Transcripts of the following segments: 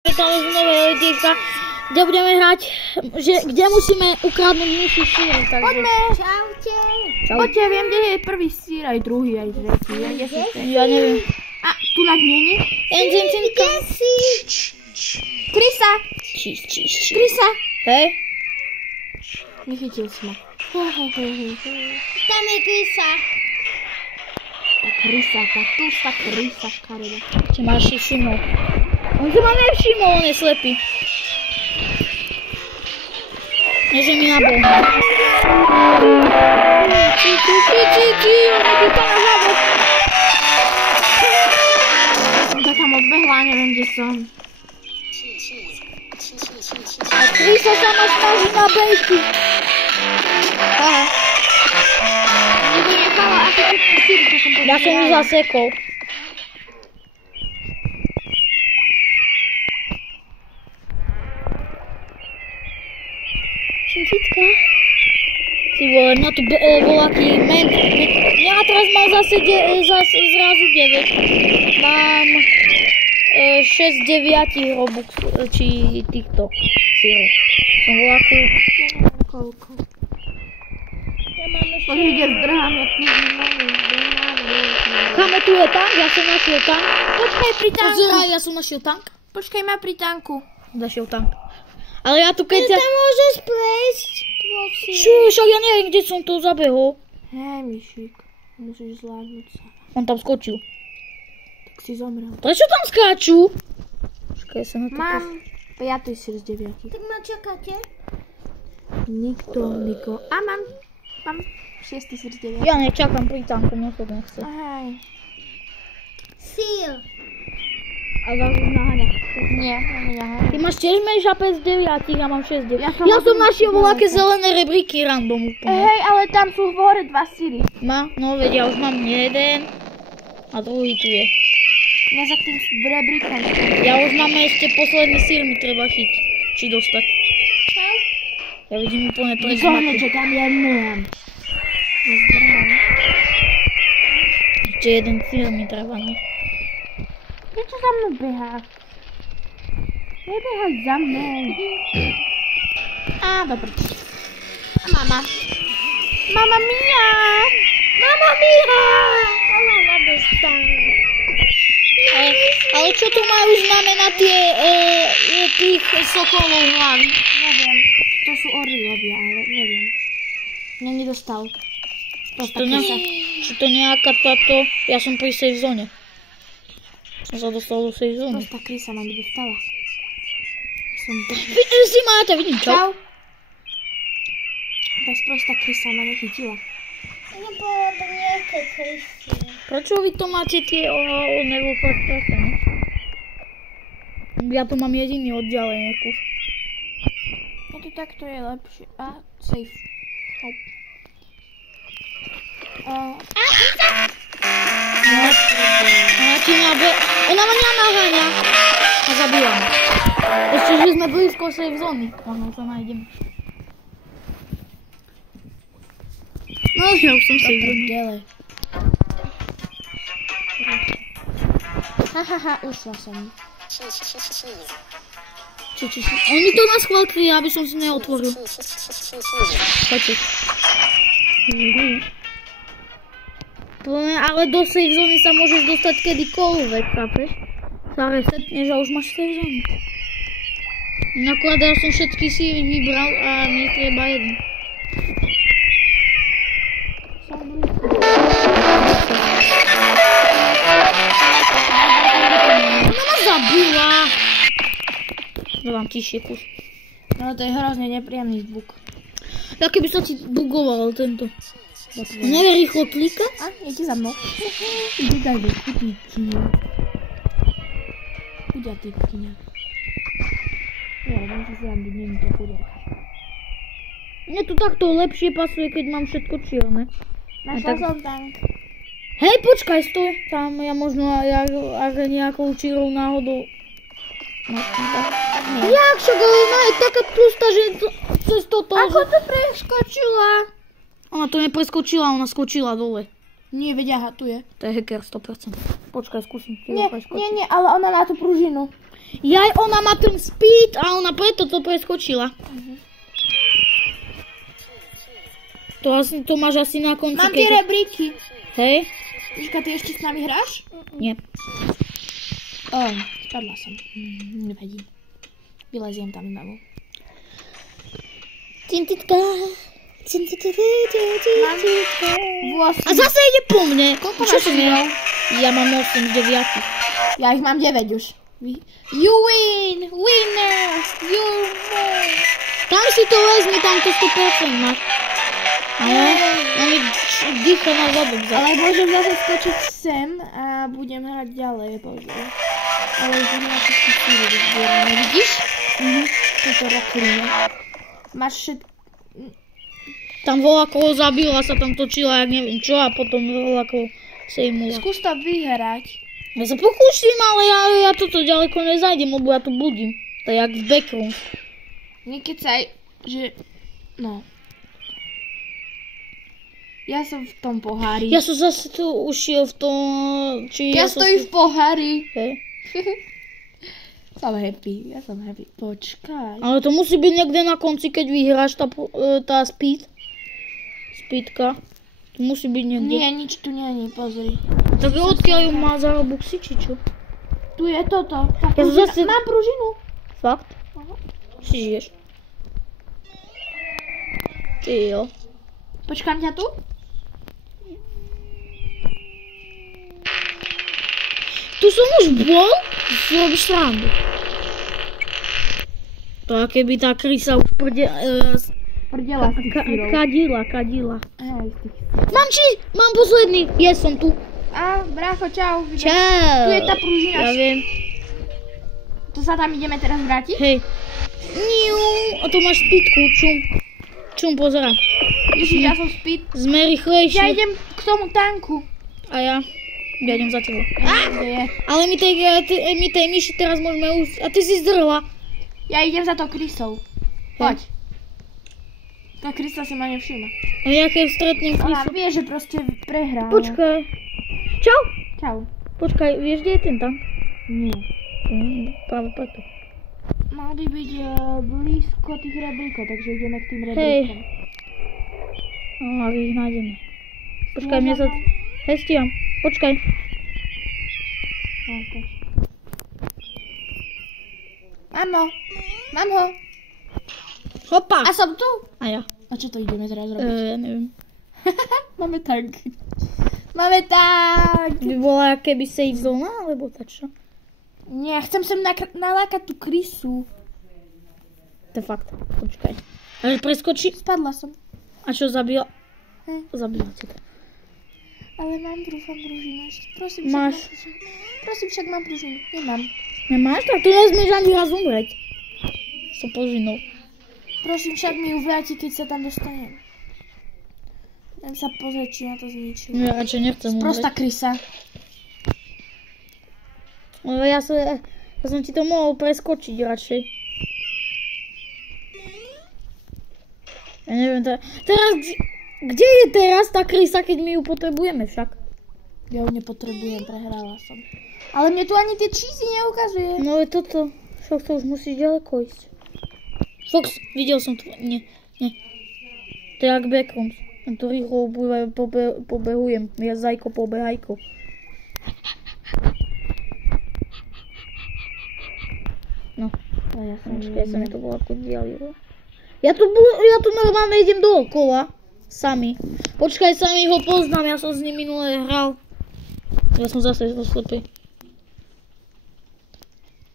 z nového LDčka, kde budeme hrať, kde musíme ukradnúť myši sír. Poďme! Čaute. Poďte, viem, kde je prvý sír, aj druhý, aj tretí. Ja neviem. A, tu na není? Kde si? Krysa! Krysa! Hej? Nechytil si ma. Tam je krysa. Tá krysa, tá tlstá krysa škareda. Či máš si všimol. On sa ma nevšimol, on je slepý. Nie, že mi nabehne. Či, on je chytá na hlavu. Som sa tam odbehla, neviem, kde som. A krysa sa ma snaží na bejky. Aha. Ja som ju zasekol. Šintička. Ty vole, mňa tu volaký ment. Ja teraz mám zase zrazu 9. Mám 6 9 robux, či týchto sírov. Som volakú. Neviem koľko. Pozrite, zdrhám, jak mi Kamo, tu je tank, ja som našiel tank. Počkaj pri tanku. Pozeraj, ja som našiel tank. Počkaj ma pri tanku. Našiel tank. Ale ja tu keď sa... Tam môžeš prejsť. Čo, však ja neviem, kde som to zabehol. Hej, Myšik, musíš zvládnuť sa. On tam skočil. Tak si zomrel. Prečo tam skáču? Počkaj sa na to. Mám 5. sír z 9. Tak ma čakáte? Nikto. A mám 6. sír z 9. Ja nečakám pri tanku, mňa to nechce. Hej. Síl. A vás už naháňa. Nie, Ty máš tiež menšia 5 z 9, ja mám 6 z 9. Ja Ja som som našiel voľaké zelené rebríky random úplne. Hej, ale tam sú v hore 2 síry. No veď ja už mám jeden. A druhý tu je. Ja za tým rebríkom. Ja už mám ešte posledný sír mi treba chyť. Či dostať. Ja vidím úplne to Zohne, že tam je ném. Ešte jeden sír mi treba, no. Prečo za mnou beháš? Nebehaj za mnou. Á, dobre. A mama. Mama Mia! Mama Mia! Mama dostane. Ale čo to majú znamenať tých sokolov hlavy? Neviem. To sú orlovia, ale neviem. Mňa nedostal. Či to nejaká táto... Ja som pri safe zone. Som sa dostal do safe zone. Prostá krysa ma nedostala. Si ma, ja ťa vidím, čau. Čau. Tá prostá krysa ma nechytila. Nebolo to nejaké krysy. Prečo vy to máte tie nevo first person? Ja tu mám jediný oddialený kus. No to takto je lepšie. A, safe. Hop. Ona ma naháňa a zabíja ma. Ešte, že sme blízko safe zóny. Možno sa nájdeme. No, ja už som safe zóny. Hahaha, ušla som. On mi to na schvál kryje, aby som si neotvoril. Počuť. Ale do safe zóny sa môžeš dostať kedykoľvek, chápeš? Sa resetneš a už máš safe zónu. Naklad ja som všetky síry vybral a mi treba jeden. Ona ma zabila. Dávam tišie kus. No to je hrozne nepríjemný zvuk. Ja keby sa ti bugoval tento. Nevie rýchlo klikať? A, idete za mnou. Ide daj do chytničky. Chudia typkyňa. Ja, vám si sám, že není to chudiarka. Mne tu takto lepšie pasuje, keď mám všetko čierne. Našla som tam. Hej, počkaj, stoj. Tam ja možno, ak nejakou čírou náhodou... Jak však, ale ona je taká tlustá, že cez toto... Ako to preskočila? Ona to nepreskočila, ona skočila dole. Nie, veď aha, tu je. To je hacker 100%. Počkaj, skúsim. Nie, ale ona má tú pružinu. Jaj, ona má ten speed a ona preto to preskočila. To máš asi na konci. Mám tie rebríky. Hej? Miška, ty ešte s nami hráš? Nie. Spadla som. Nevadí. Vyleziem tam znovu. A zase ide po mne. Koľko Čo máš som minút? ja mám 8 z 9. Ja ich mám 9 už. You win! Winners! You win! Tam si to vezmi, tam to 100% máš. Ale oni dýcha na zadok. Ale môžem zase skočiť sem a budem hrať ďalej, bože. Ale už budem na všetky síly vyzbieram. Vidíš? Toto raklina. Máš všetko... Tam voľakovo zabila, sa tam točila, jak neviem čo, a potom voľakovo sejmula. Skús to vyhrať. Ja sa pokúsim, ale ja toto ďaleko nezajdem, lebo ja tu bludím. To je jak v backroom. Nekecaj, že... No. Ja som v tom pohári. Ja som zase tu ušiel v tom... Ja stojím v pohári. Hej. Som happy, ja som happy. Počkaj. Ale to musí byť niekde na konci, keď vyhráš tá speedka. To musí byť niekde. Nie, nič tu nie, pozri. Tak odkiaľ ju má za Robuxy, či čo? Tu je toto. Ja som zase... Mám pružinu. Fakt? Si žiješ. Ty jo. Počkám ťa tu? Tu som už bol, si robíš srandu. To keby tá krysa už Prdela z tých sírov. kadila. Hej, z tých sírov. Mám posledný, ja som tu. Á, brácho, čau. Čau. Tu je tá pružina. Ja viem. To sa tam ideme teraz vrátiť? Hej. Niu, a tu máš speedku, čum pozerám. Ježiš, ja som speed. Sme rýchlejší. Ja idem k tomu tanku. A ja idem za tebou. Kde je? Ale my tej myši teraz môžeme a ty si zdrhla. Ja idem za tou krysou. Poď. Tá krysa si ma nevšíma. A ja keď stretnem Ona krysu. vie, že proste prehrá. Počkaj. Čau. Čau. Počkaj, vieš, kde je ten tank? Nie. Práve preto. Mal by byť blízko tých rebríkov, takže ideme k tým Hej. rebríkom. No, ale ich nájdeme. Počkaj, mne sa... Hej, stíham. Počkaj. No, poď. Mám ho. Hopa. A som tu. A ja. A čo to ideme teraz robiť? Ja neviem. Máme tank. Máme tank. By bola keby safe zóna, alebo tak čo? Nie, chcem sem nalákať tú krysu. To je fakt. Počkaj. Ale preskočí. Spadla som. A čo zabila? Hej. Zabila ti to. Ale mám pružinu ešte. Prosím, Máš. však mám pružinu. Nemám. Nemáš? Tak tu nesmieš ani raz umrieť. S tou pružinou. Prosím, však mi ju vráti, keď sa tam dostanem. Dám sa pozrieť, či na to zničím. Ja radšej nechcem Prostá umrieť. krysa. Ale ja som ti to mohol preskočiť radšej. Ja neviem, teraz, kde je teraz tá krysa, keď my ju potrebujeme však? Ja ju nepotrebujem, prehrala som. Ale mne tu ani tie cheesy neukazuje. No je toto. Však to už musíš ďaleko ísť. Fox, videl som to. Nie. To je jak backrooms. Ja tu rýchlo pobehujem. Ja zajko pobehajko. No. A ja som Počkaj, sa mi to bolo ako dialilo. Ja tu normálne idem dookola. Sami. Počkaj, sami ho poznám, ja som s ním minulé hral. Ja som zase slepý.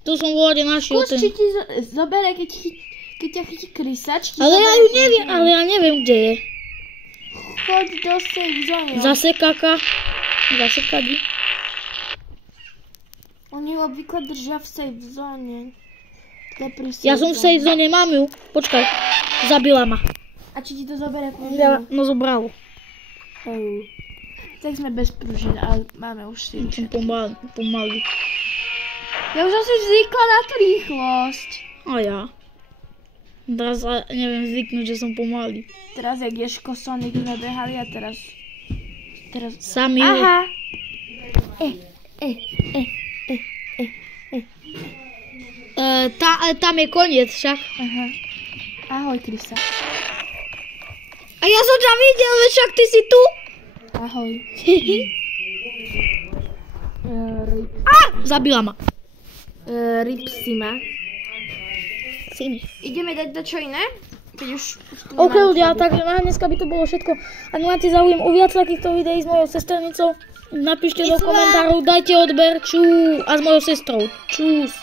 Tu som v vode našiel Skús, ten... či ti zobere, keď ťa chytí krysa, či ti Ale ja zobere ju neviem, pružinu. ale ja neviem, kde je. Choď do safe zóny. Zase kaka. Zase kadi. Oni ho obvykle držia v safe zóne. To je pri Ja som v safe zóne, mám ju. Počkaj. Zabila ma. A či ti to zobere Ja, pružinu? no zobralo. Tak sme bez pružín, ale máme už si. Som pomaly. Ja už som si zvykla na tú rýchlosť. A ja. Teraz neviem zvyknúť, že som pomaly. Teraz jak Ješko Sonic sme behali a teraz... Sami. Aha! Tam je koniec však. Aha. Ahoj, Krisa. A ja som ťa videl, veď však ty si tu. Ahoj. Zabila ma. Ripsima. Syny. Ideme dať čo iné? Keď už tu OK nemáme ľudia, chybu. tak na dneska by to bolo všetko. Ak máte záujem o viac takýchto videí s mojou sesternicou, napíšte do komentárov, dajte odber, čú, a s mojou sestrou. Čus.